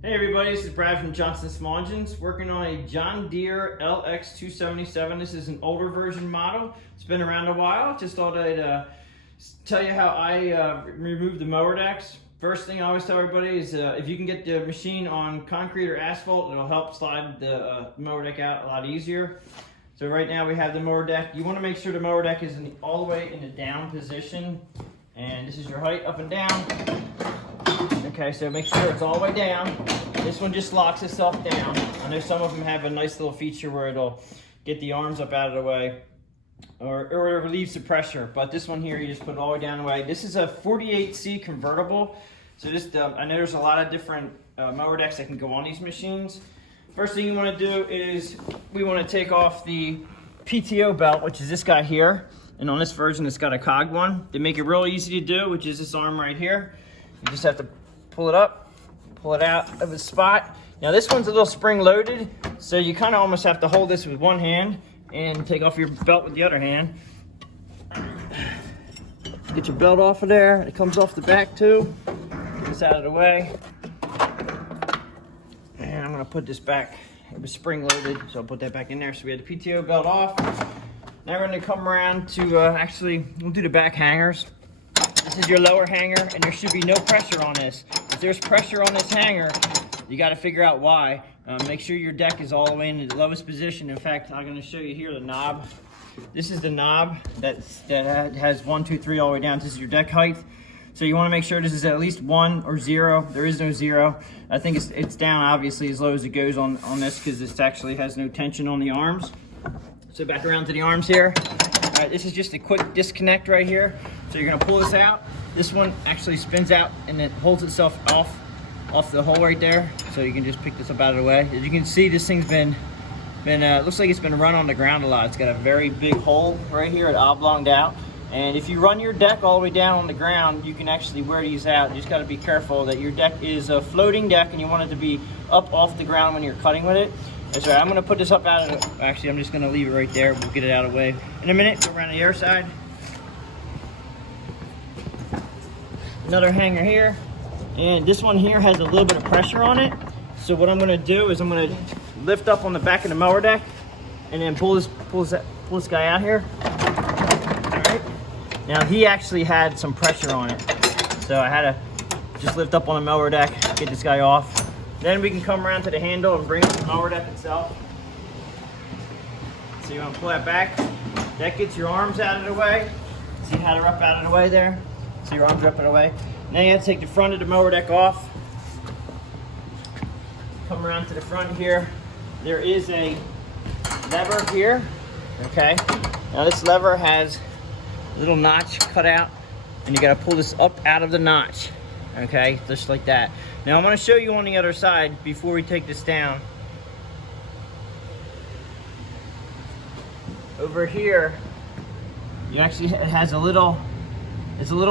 Hey everybody, this is Brad from Johnson Small Engines, working on a John Deere LX277. This is an older version model. It's been around a while. Just thought I'd tell you how I remove the mower decks. First thing I always tell everybody is if you can get the machine on concrete or asphalt, it'll help slide the mower deck out a lot easier. So right now we have the mower deck. You want to make sure the mower deck is all the way in the down position. And this is your height up and down. Okay, so make sure it's all the way down. This one just locks itself down. I know some of them have a nice little feature where it'll get the arms up out of the way or it relieves the pressure. But this one here, you just put it all the way down the way. This is a 48C convertible. So this, I know there's a lot of different mower decks that can go on these machines. First thing you want to do is we want to take off the PTO belt, which is this guy here. And on this version, it's got a cog one. They make it real easy to do, which is this arm right here. You just have to pull it up, pull it out of the spot. Now this one's a little spring loaded, so you kind of almost have to hold this with one hand and take off your belt with the other hand. Get your belt off of there. It comes off the back too. Get this out of the way. And I'm gonna put this back. It was spring loaded, so I'll put that back in there. So we had the PTO belt off. Now we're gonna come around to actually, we'll do the back hangers. This is your lower hanger, and there should be no pressure on this. If there's pressure on this hanger, you got to figure out why. Make sure your deck is all the way in the lowest position. In fact, I'm going to show you here the knob. This is the knob that has 1, 2, 3 all the way down. This is your deck height. So you want to make sure this is at least 1 or 0. There is no 0. I think it's down obviously as low as it goes on this because this actually has no tension on the arms. So back around to the arms here. All right, this is just a quick disconnect right here. So you're gonna pull this out. This one actually spins out and it holds itself off the hole right there. So you can just pick this up out of the way. As you can see, this thing's been looks like it's been run on the ground a lot. It's got a very big hole right here, it oblonged out. And if you run your deck all the way down on the ground, you can actually wear these out. You just gotta be careful that your deck is a floating deck and you want it to be up off the ground when you're cutting with it. That's right, I'm gonna put this up out of the, actually I'm just gonna leave it right there. We'll get it out of the way in a minute. Go around the other side. Another hanger here. And this one here has a little bit of pressure on it. So what I'm gonna do is I'm gonna lift up on the back of the mower deck and then pull this guy out here. All right. Now he actually had some pressure on it. So I had to just lift up on the mower deck, get this guy off. Then we can come around to the handle and bring up the mower deck itself. So you want to pull that back. That gets your arms out of the way. See how they're up out of the way there? So your arms are up out of the way. Now you have to take the front of the mower deck off. Come around to the front here. There is a lever here. Okay. Now this lever has a little notch cut out, and you got to pull this up out of the notch. Okay, just like that. Now I'm going to show you on the other side before we take this down. Over here, you actually, it has a little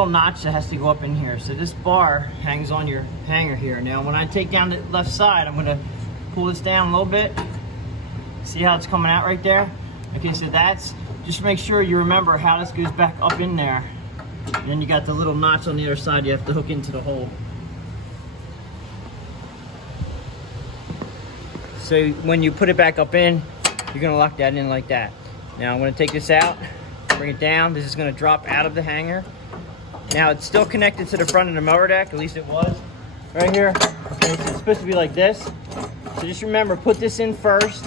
notch that has to go up in here. So this bar hangs on your hanger here. Now when I take down the left side, I'm going to pull this down a little bit. See how it's coming out right there? Okay, so that's, just make sure you remember how this goes back up in there. And then you got the little notch on the other side you have to hook into the hole. So when you put it back up in, you're gonna lock that in like that. Now I'm gonna take this out, bring it down. This is gonna drop out of the hanger. Now it's still connected to the front of the mower deck, at least it was, right here. Okay, so it's supposed to be like this. So just remember, put this in first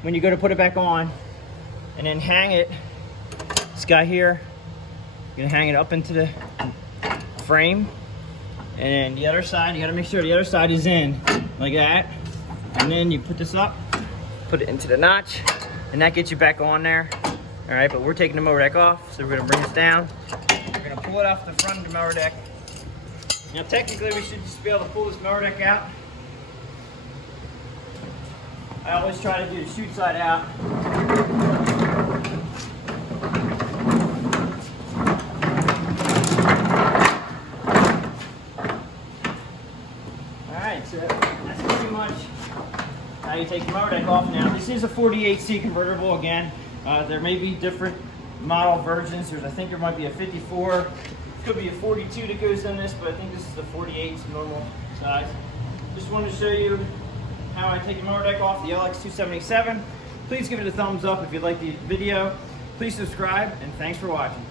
when you go to put it back on, and then hang it, this guy here, you're gonna hang it up into the frame. And the other side, you gotta make sure the other side is in, like that. And then you put this up, put it into the notch, and that gets you back on there. All right, but we're taking the mower deck off, so we're gonna bring this down. We're gonna pull it off the front of the mower deck. Now technically we should just be able to pull this mower deck out. I always try to do the chute side out. So that's pretty much how you take the mower deck off. Now this is a 48C convertible again. There may be different model versions. I think there might be a 54, could be a 42 that goes in this, but I think this is the 48 normal size. Just wanted to show you how I take a mower deck off the LX277. Please give it a thumbs up if you like the video. Please subscribe, and thanks for watching.